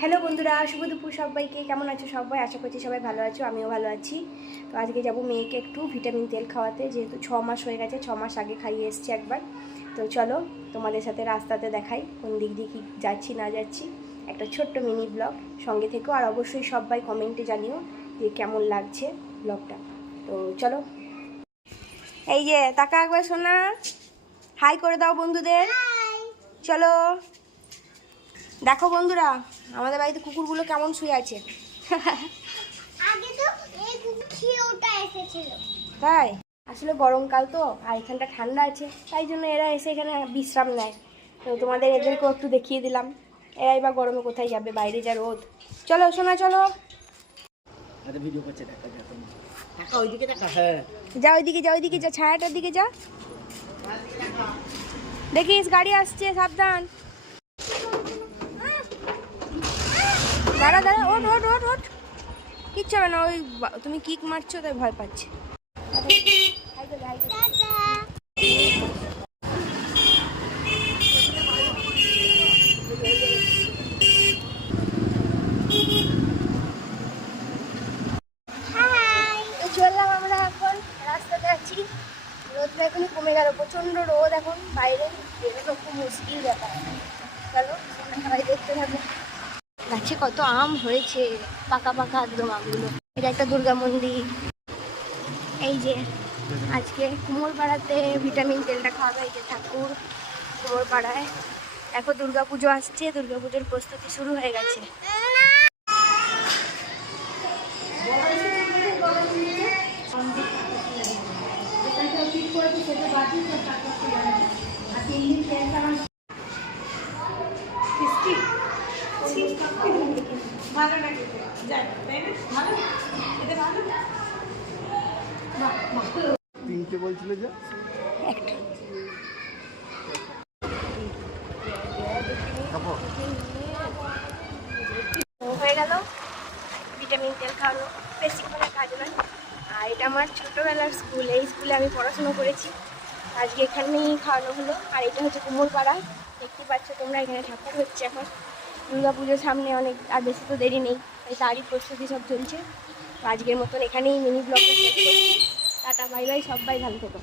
Hello বন্ধুরা, শুভ দুপুর সবাইকে। কেমন আছো সবাই? আশা করছি সবাই ভালো আছো, আমিও ভালো আছি। তো আজকে যাব মেয়েকে একটু ভিটামিন তেল খাওয়াতে, যেহেতু 6 মাস হয়ে গেছে। 6 মাস আগে খাইয়ে এসছি একবার। তো চলো তোমাদের সাথে রাস্তাতে দেখাই কোন দিক দিয়ে কী যাচ্ছি না যাচ্ছি, একটা ছোট্ট মিনি ব্লগ সঙ্গে থেকেও। আর অবশ্যই সবাই কমেন্টে জানিও যে কেমন লাগছে ব্লগটা। তো চলো, এই যে তাকা একবার শোনা, হাই করে দাও বন্ধুদের। চলো দেখো বন্ধুরা, আমাদের বাড়িতে কুকুরগুলো কেমন শুয়ে আছে। আগে তো এই কুকুরটা এসেছিল। তাই আসলে গরমকাল তো, আর এখানটা ঠান্ডা আছে, তাই জন্য এরা এসে এখানে বিশ্রাম নেয়। তো তোমাদের এদেরকেও একটু দেখিয়ে দিলাম। এরাই বা গরমে কোথায় যাবে, বাইরে যা রোদ। চলো শোনা, চলো। আরে ভিডিও করছে, দেখা যা তুমি। টাকা ওইদিকে টাকা, হ্যাঁ যা ওইদিকে, যা ওইদিকে, যা ছায়াটার দিকে যা। দেখিস গাড়ি আসছে, সাবধান। দাঁড়া দাঁড়া, ওঠ ওঠ ওঠ ওঠ। কিচ্ছু হবে না, ওই তুমি কিক মারছো তাই ভয় পাচ্ছে। চললাম আমরা এখন রাস্তাতে আছি। রোদটা এখনই কমে গেল, প্রচণ্ড রোদ এখন বাইরে, বেরোনো খুব মুশকিল ব্যাপার। চলো সবাই দেখতে থাকো। গাছে কত আম হয়েছে, পাকা পাকা একদম আমগুলো। এটা একটা দুর্গা মন্দির। এই যে আজকে কুমোরপাড়াতে ভিটামিন তেলটা খাওয়াবে এই যে ঠাকুর কুমোরপাড়ায়। দেখো দুর্গা পুজো আসছে, দুর্গা পুজোর প্রস্তুতি শুরু হয়ে গেছে। তিনটে বলছিল যে একটা হয়ে গেল ভিটামিন তেল খাওয়ানো, বেশিক্ষণের কাজ নয়। আর এটা আমার ছোটোবেলার স্কুল, এই স্কুলে আমি পড়াশুনো করেছি। আজকে এখানেই খাওয়ানো হলো। আর এটা হচ্ছে কুমোরপাড়া, দেখতে পাচ্ছ তোমরা, এখানে ঠাকুর হচ্ছে এখন। দুর্গা পুজোর সামনে অনেক, আর বেশি তো দেরি নেই, তাই তারই প্রস্তুতি সব চলছে। তো আজকের মতন এখানেই মিনি ব্লগটা শেষ করছি। টাটা বাই বাই, সবাই ভালো থেকো।